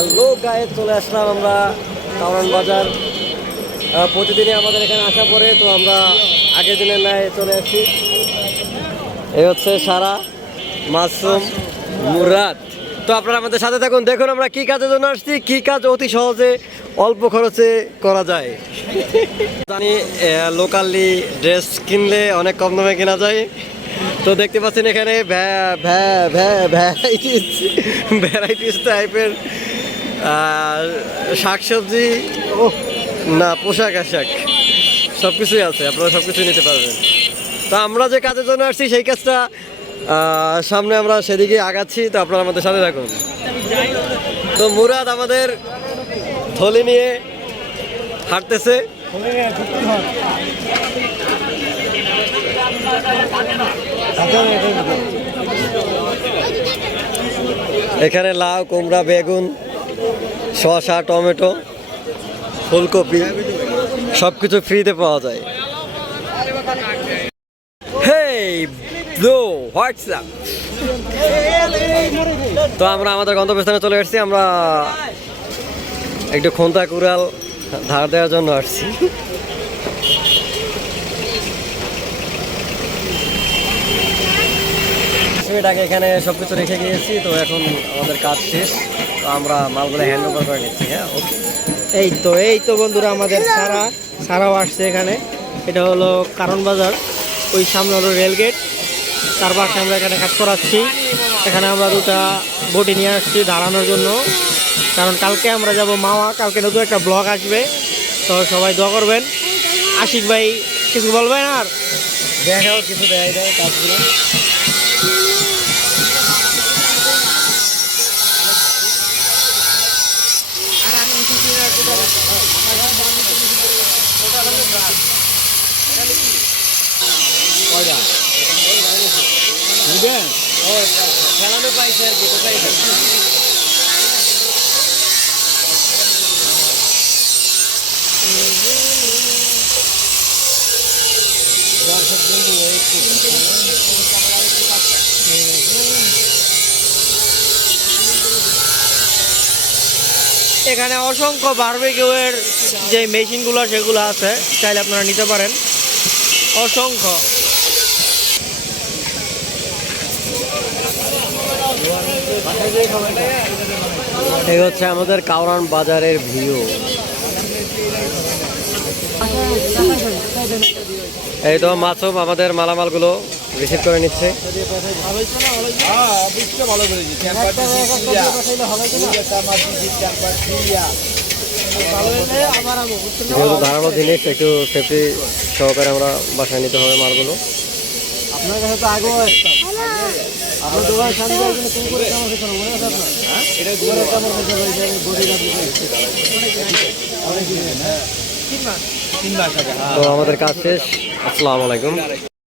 Hello গায়ে চলে আসলাম আমরা কারণ বাজার প্রতিদিনই আমাদের এখানে আসা পড়ে তো আমরা আগের দিনের ন্যায় চলে আসছি এই হচ্ছে সারা মাসুম মুরাদ তো আপনারা আমাদের সাথে থাকুন দেখুন আমরা কি কাজের জন্য আসছি কি কাজ অতি সহজে অল্প খরচে করা যায় জানি লোকালি ড্রেস কিনলে অনেক কম দামে কেনা যায় তো দেখতে পাচ্ছেন এখানে ভ্যা- ভ্যা- ভ্যা- ভ্যারাইটিস ভ্যারাইটিস টাইপের শাকসবজি ও না, পোশাক আশাক সব কিছুই আছে, আপনারা সব কিছুই নিতে পারবেন। তো আমরা যে কাজের জন্য আসছি, সেই কাজটা সামনে আমরা সেদিকে আগাচ্ছি, তো আপনারা আমাদের সাথে রাখুন তো মুরাদ আমাদের থলি নিয়ে হাঁটতেছে। এখানে লাউ, কুমড়া, বেগুন শসা, টমেটো, ফুলকপি সব কিছু ফ্রিতে পাওয়া যায়। হেই তো আমরা আমাদের গন্তব্যস্থানে চলে আসছি আমরা একটু খোন্তা কুড়াল ধার দেওয়ার জন্য আসছি। এখানে সব কিছু রেখে গিয়েছি, তো এখন আমাদের কাজ শেষ। আমরা মালগুলো হ্যান্ড ওভার করে নিচ্ছি হ্যাঁ? ওকে এই তো এই তো বন্ধুরা আমাদের সারা সারাও আসছে এখানে। এটা হলো কারণ বাজার ওই সামনে হলো রেলগেট তার পাশে আমরা এখানে কাজ করাচ্ছি। এখানে আমরা দুটা বটি নিয়ে আসছি দাঁড়ানোর জন্য। কারণ কালকে আমরা যাব মাওয়া কালকে নতুন একটা ব্লগ আসবে। তো সবাই দোয়া করবেন। আশিক ভাই কিছু বলবেন আর? দেখাও কিছু দেয় দেয় কাজগুলো। খেলানো পাইছে আর কি কোথায় দর্শক বন্ধু এখানে অসংখ্য বারবিকিউয়ের যে মেশিনগুলো সেগুলো আছে চাইলে আপনারা নিতে পারেন। অসংখ্য। এই হচ্ছে আমাদের কাউরান বাজারের ভিউ। এই তো মাছব আমাদের মালামালগুলো রিসিভ করে নিচ্ছে। যেহেতু ধারালো জিনিস, একটু সেফটি সহকারে আমরা বাসায় নিতে হবে মালগুলো। আপনার কাছে তো আগেও আসতাম। আপনার দোকান সামনে আসবেন কোন করে কামার খেতে মনে আছে আপনার? এটা দোকানে কামার খেতে আমি বডি তো আমাদের কাজ শেষ। আসসালামু আলাইকুম।